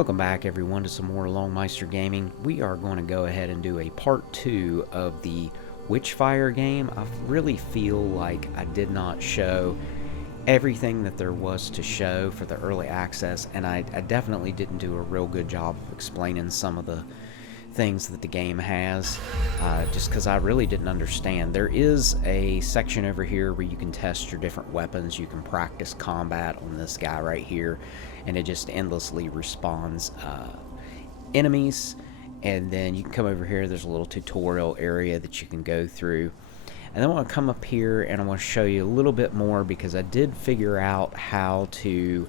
Welcome back everyone to some more Longmeister Gaming. We are going to go ahead and do a part 2 of the Witchfire game. I really feel like I did not show everything that there was to show for the early access, and I definitely didn't do a real good job of explaining some of the things that the game has, just because I really didn't understand. There is a section over here where you can test your different weapons. You can practice combat on this guy right here, and it just endlessly respawns enemies. And then you can come over here, there's a little tutorial area that you can go through. And then I want to come up here and I want to show you a little bit more, because I did figure out how to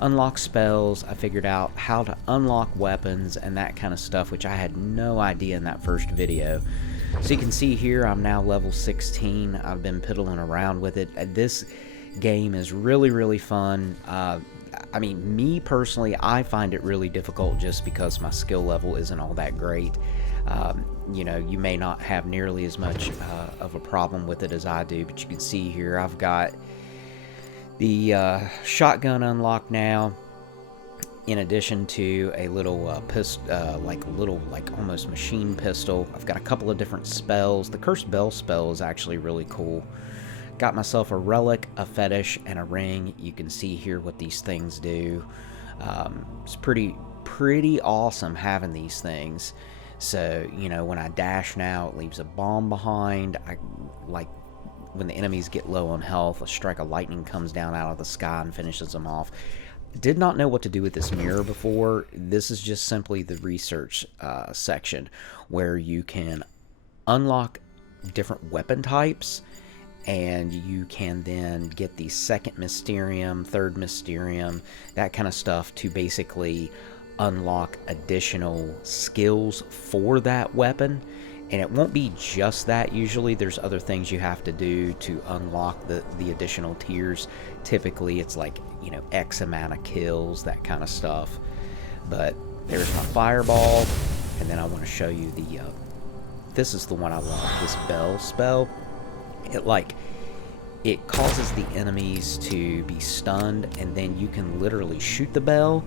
unlock spells. I figured out how to unlock weapons and that kind of stuff, which I had no idea in that first video. So you can see here I'm now level 16. I've been piddling around with it. This game is really fun. I mean, me personally, I find it really difficult just because my skill level isn't all that great. You know, you may not have nearly as much of a problem with it as I do, but you can see here I've got the shotgun unlocked now, in addition to a little pistol, like almost machine pistol. I've got a couple of different spells. The Cursed Bell spell is actually really cool. Got myself a relic, a fetish, and a ring. You can see here what these things do. It's pretty awesome having these things. So, you know, when I dash now, it leaves a bomb behind. When the enemies get low on health, a strike of lightning comes down out of the sky and finishes them off. Did not know what to do with this mirror before. This is just simply the research section, where you can unlock different weapon types, and you can then get the second Mysterium, third Mysterium, that kind of stuff, to basically unlock additional skills for that weapon. And it won't be just that. Usually there's other things you have to do to unlock the additional tiers. Typically it's like, you know, X amount of kills, that kind of stuff. But there's my fireball, and then I want to show you the this is the one I love, this bell spell. It causes the enemies to be stunned, and then you can literally shoot the bell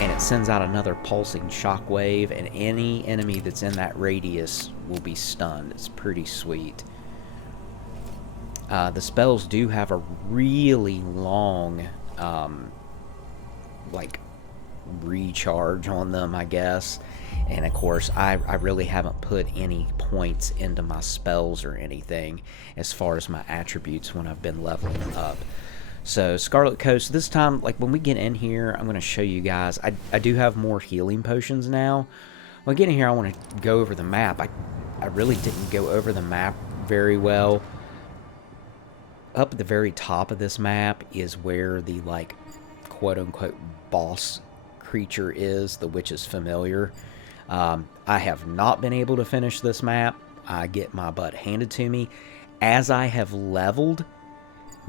and it sends out another pulsing shockwave, and any enemy that's in that radius will be stunned. It's pretty sweet. The spells do have a really long recharge on them, I guess. And of course, I really haven't put any points into my spells or anything as far as my attributes when I've been leveling up. So Scarlet Coast, this time, like when we get in here, I'm going to show you guys. I do have more healing potions now. When I get in here, I want to go over the map. I really didn't go over the map very well. Up at the very top of this map is where the, like, quote-unquote boss creature is, the Witch's Familiar. I have not been able to finish this map. I get my butt handed to me. As I have leveled,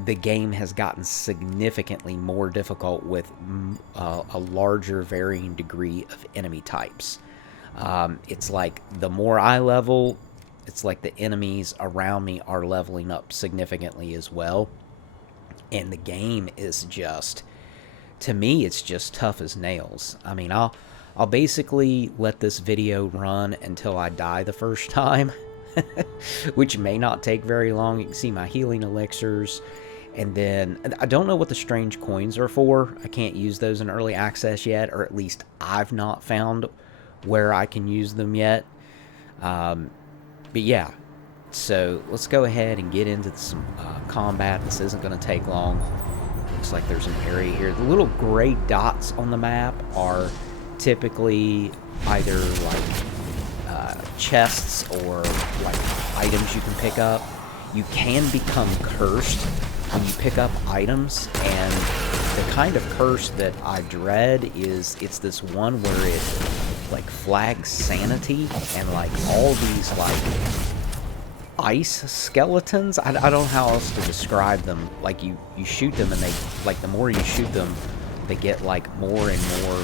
the game has gotten significantly more difficult with a larger varying degree of enemy types. It's like the more I level, it's like the enemies around me are leveling up significantly as well. And the game is just, to me, it's just tough as nails. I mean, I'll basically let this video run until I die the first time, which may not take very long. You can see my healing elixirs. And then, I don't know what the strange coins are for. I can't use those in early access yet, or at least I've not found where I can use them yet. But yeah, so let's go ahead and get into some combat. This isn't going to take long. Looks like there's an area here. The little gray dots on the map are typically either like chests or like items you can pick up. You can become cursed when you pick up items, and the kind of curse that I dread is, it's this one where it like flags sanity, and like all these like ice skeletons, I don't know how else to describe them. Like you shoot them, and they, like, the more you shoot them, they get like more and more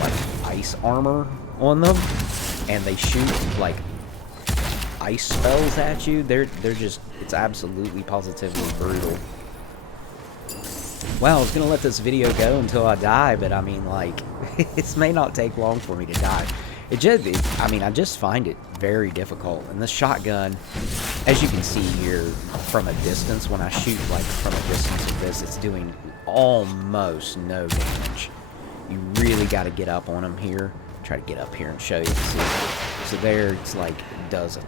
like ice armor on them, and they shoot like ice spells at you. They're just, it's absolutely positively brutal. Well, I was gonna let this video go until I die, but I mean, like, this may not take long for me to die. I mean, I just find it very difficult. And this shotgun, as you can see here from a distance, when I shoot, like, from a distance of this, it's doing almost no damage. You really got to get up on them here. Try to get up here and show you. See? So there, it's like, it does a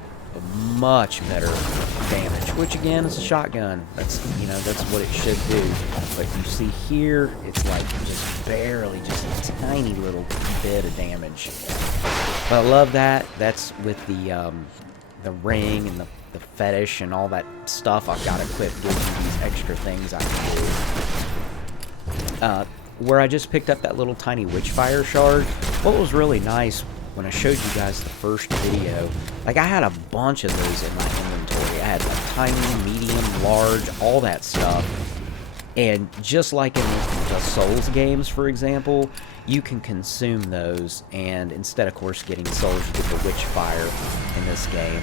much better damage, which again is a shotgun. That's, you know, that's what it should do. But you see here, it's like just barely, just a tiny little bit of damage. But I love that. That's with the ring and the fetish and all that stuff I've got equipped, gives me these extra things I can do. Where I just picked up that little tiny Witchfire shard, what was really nice when I showed you guys the first video, like, I had a bunch of those in my inventory. I had like tiny, medium, large, all that stuff. And just like in the Souls games, for example, you can consume those, and instead, of course, getting souls, you get the Witchfire in this game.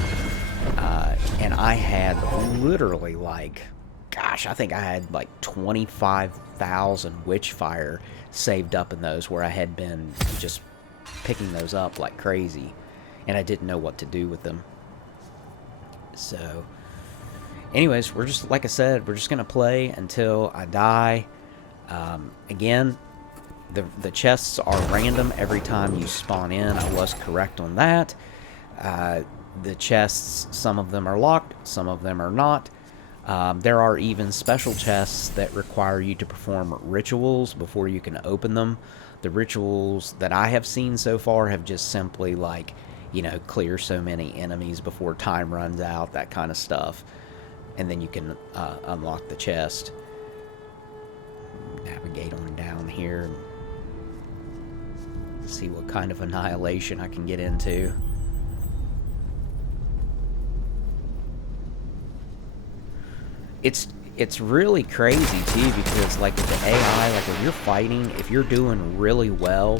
And I had literally, like, gosh, I think I had like 25,000 Witchfire saved up in those, where I had been just picking those up like crazy, and I didn't know what to do with them. So anyways, we're just, like I said, we're just gonna play until I die. Again, the chests are random every time you spawn in. I was correct on that. The chests, some of them are locked, some of them are not. There are even special chests that require you to perform rituals before you can open them. The rituals that I have seen so far have just simply, like, you know, clear so many enemies before time runs out, that kind of stuff. And then you can unlock the chest. Navigate on down here and see what kind of annihilation I can get into. It's really crazy too, because like with the AI, like when you're fighting, if you're doing really well,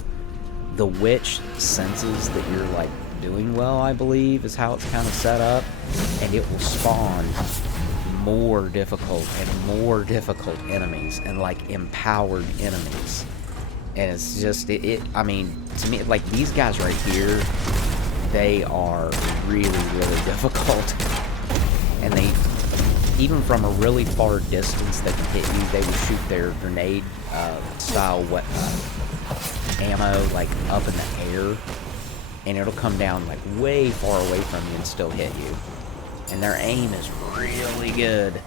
the witch senses that you're like doing well, I believe is how it's kind of set up, and it will spawn more difficult and more difficult enemies, and like empowered enemies. And it's just I mean, to me, like, these guys right here, they are really, really difficult, and they, even from a really far distance that can hit you, they will shoot their grenade style ammo like up in the air, and it'll come down like way far away from you and still hit you. And their aim is really good.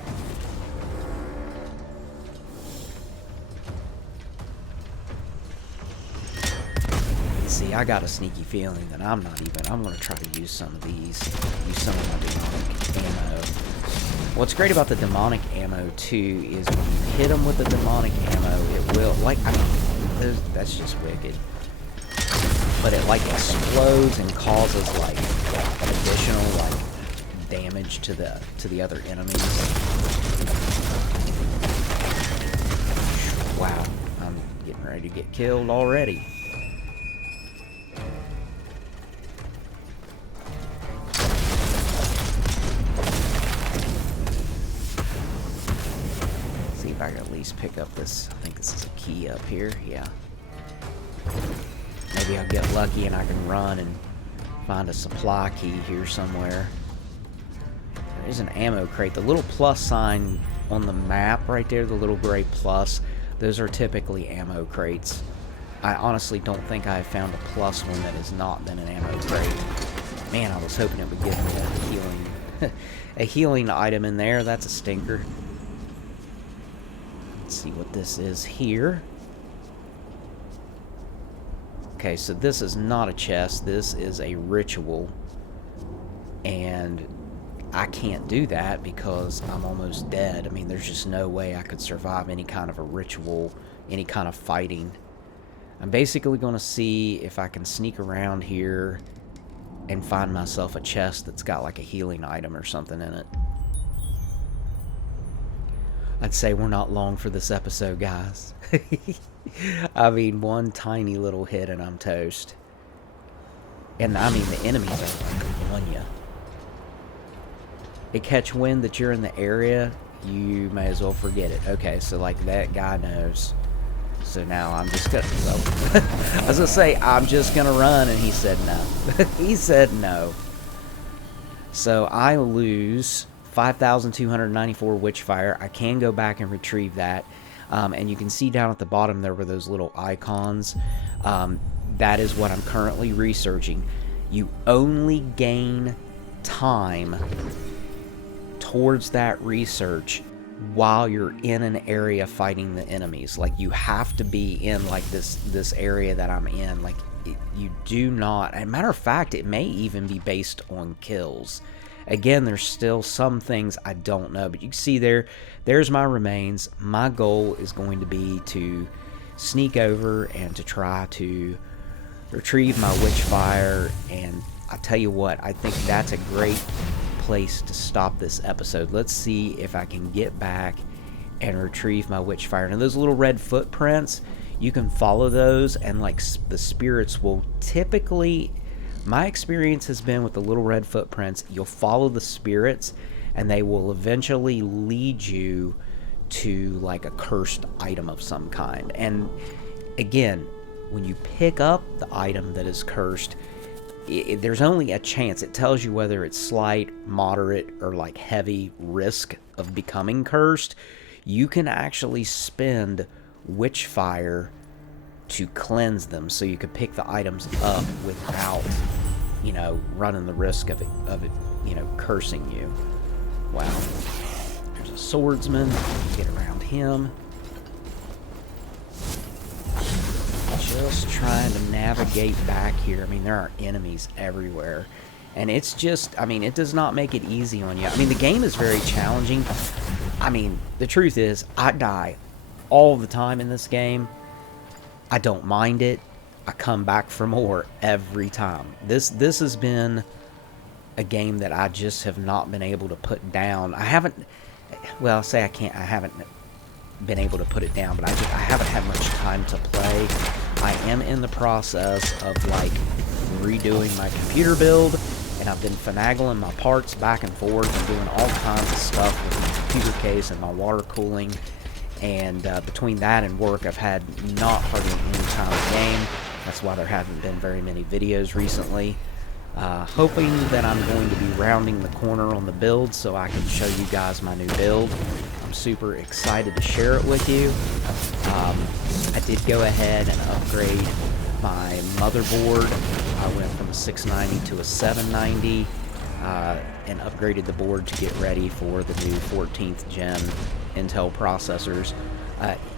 See, I got a sneaky feeling that I'm going to try to use some of these, use some of my demonic ammo. What's great about the demonic ammo, too, is when you hit them with the demonic ammo, it will, like, I mean, that's just wicked. But it, like, explodes and causes, like, additional, like, damage to the other enemies. Wow, I'm getting ready to get killed already. I can at least pick up this. I think this is a key up here. Yeah. Maybe I'll get lucky and I can run and find a supply key here somewhere. There is an ammo crate. The little plus sign on the map right there, the little gray plus, those are typically ammo crates. I honestly don't think I have found a plus one that has not been an ammo crate. Man, I was hoping it would give me a healing, a healing item in there. That's a stinker. See what this is here. Okay, so this is not a chest, this is a ritual, and I can't do that because I'm almost dead. I mean, there's just no way I could survive any kind of a ritual, any kind of fighting. I'm basically going to see if I can sneak around here and find myself a chest that's got like a healing item or something in it. I'd say we're not long for this episode, guys. I mean, one tiny little hit and I'm toast. And I mean, the enemies are like on you. They catch wind that you're in the area, you may as well forget it. Okay, so like that guy knows. So now I'm just gonna, I was gonna say, I'm just gonna run, and he said no. He said no. So I lose 5,294 Witchfire. I can go back and retrieve that. And you can see down at the bottom there were those little icons. That is what I'm currently researching. You only gain time towards that research while you're in an area fighting the enemies. Like, you have to be in like this area that I'm in. Like, you do not, as a matter of fact, it may even be based on kills. Again, there's still some things I don't know, but you can see there's my remains. My goal is going to be to sneak over and to try to retrieve my Witchfire, and I tell you what, I think that's a great place to stop this episode. Let's see if I can get back and retrieve my Witchfire. Now, those little red footprints, you can follow those, and like the spirits will typically, my experience has been with the little red footprints, you'll follow the spirits and they will eventually lead you to like a cursed item of some kind. And again, when you pick up the item that is cursed, there's only a chance. It tells you whether it's slight, moderate, or like heavy risk of becoming cursed. You can actually spend Witchfire to cleanse them, so you could pick the items up without, you know, running the risk of it, you know, cursing you. Wow. There's a swordsman. Get around him. Just trying to navigate back here. I mean, there are enemies everywhere. And it's just, I mean, it does not make it easy on you. I mean, the game is very challenging. I mean, the truth is, I die all the time in this game. I don't mind it. I come back for more every time. This has been a game that I just have not been able to put down. I haven't, well, I'll say I haven't been able to put it down, but I haven't had much time to play. I am in the process of like redoing my computer build, and I've been finagling my parts back and forth and doing all kinds of stuff with my computer case and my water cooling. And between that and work, I've had not hardly any time to game. That's why there haven't been very many videos recently. Hoping that I'm going to be rounding the corner on the build so I can show you guys my new build. I'm super excited to share it with you. I did go ahead and upgrade my motherboard. I went from a 690 to a 790 and upgraded the board to get ready for the new 14th gen Intel processors.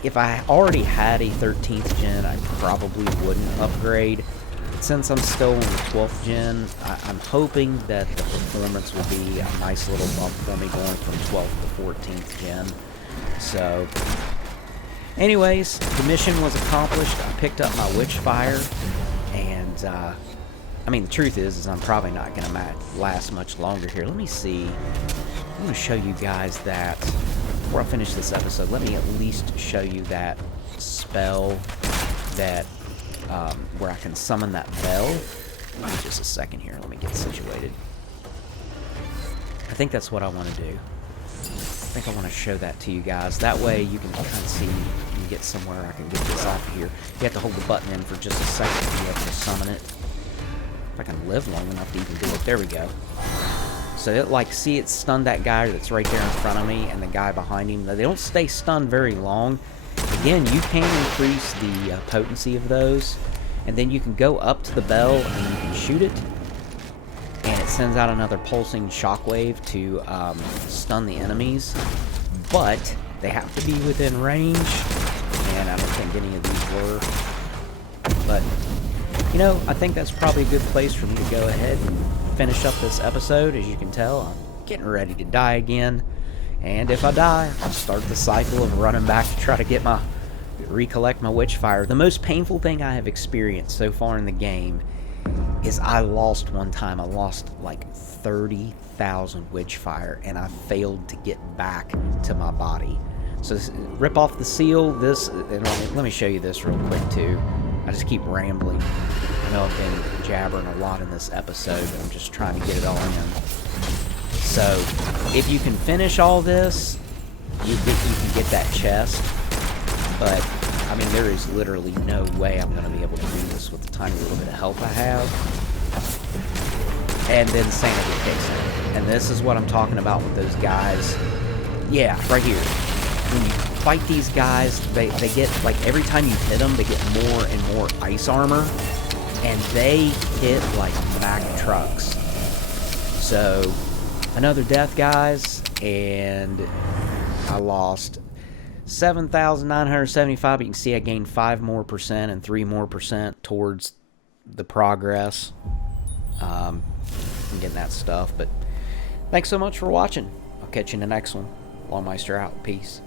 If I already had a 13th gen, I probably wouldn't upgrade. But since I'm still on the 12th gen, I'm hoping that the performance will be a nice little bump for me going from 12th to 14th gen. So, anyways, the mission was accomplished. I picked up my Witchfire, and I mean, the truth is I'm probably not going to last much longer here. Let me see. I'm going to show you guys that. Before I finish this episode, let me at least show you that spell that where I can summon that bell. Give me just a second here. Let me get situated. I think that's what I want to do. I think I want to show that to you guys. That way you can kind of see and get somewhere I can get this off of here. You have to hold the button in for just a second to be able to summon it. If I can live long enough to even do it. There we go. So, see, it stunned that guy that's right there in front of me and the guy behind him. They don't stay stunned very long. Again, you can increase the potency of those. And then you can go up to the bell and you can shoot it. And it sends out another pulsing shockwave to stun the enemies. But they have to be within range. And I don't think any of these were. But, you know, I think that's probably a good place for me to go ahead and finish up this episode. As you can tell, I'm getting ready to die again, and if I die, I'll start the cycle of running back to try to recollect my Witchfire. The most painful thing I have experienced so far in the game is I lost one time. I lost like 30,000 Witchfire, and I failed to get back to my body. So rip off the seal. And let me show you this real quick too. I just keep rambling. I know I've been jabbering a lot in this episode, but I'm just trying to get it all in. So, if you can finish all this, you can get that chest, but I mean, there is literally no way I'm going to be able to do this with the tiny little bit of health I have. And then sanity kicks in. And this is what I'm talking about with those guys. Yeah, right here. When you fight these guys, they get, like, every time you hit them, they get more and more ice armor. And they hit like Mack trucks. So, another death, guys. And I lost 7,975. You can see I gained 5% more and 3% more towards the progress. I'm getting that stuff. But thanks so much for watching. I'll catch you in the next one. Longmeister out. Peace.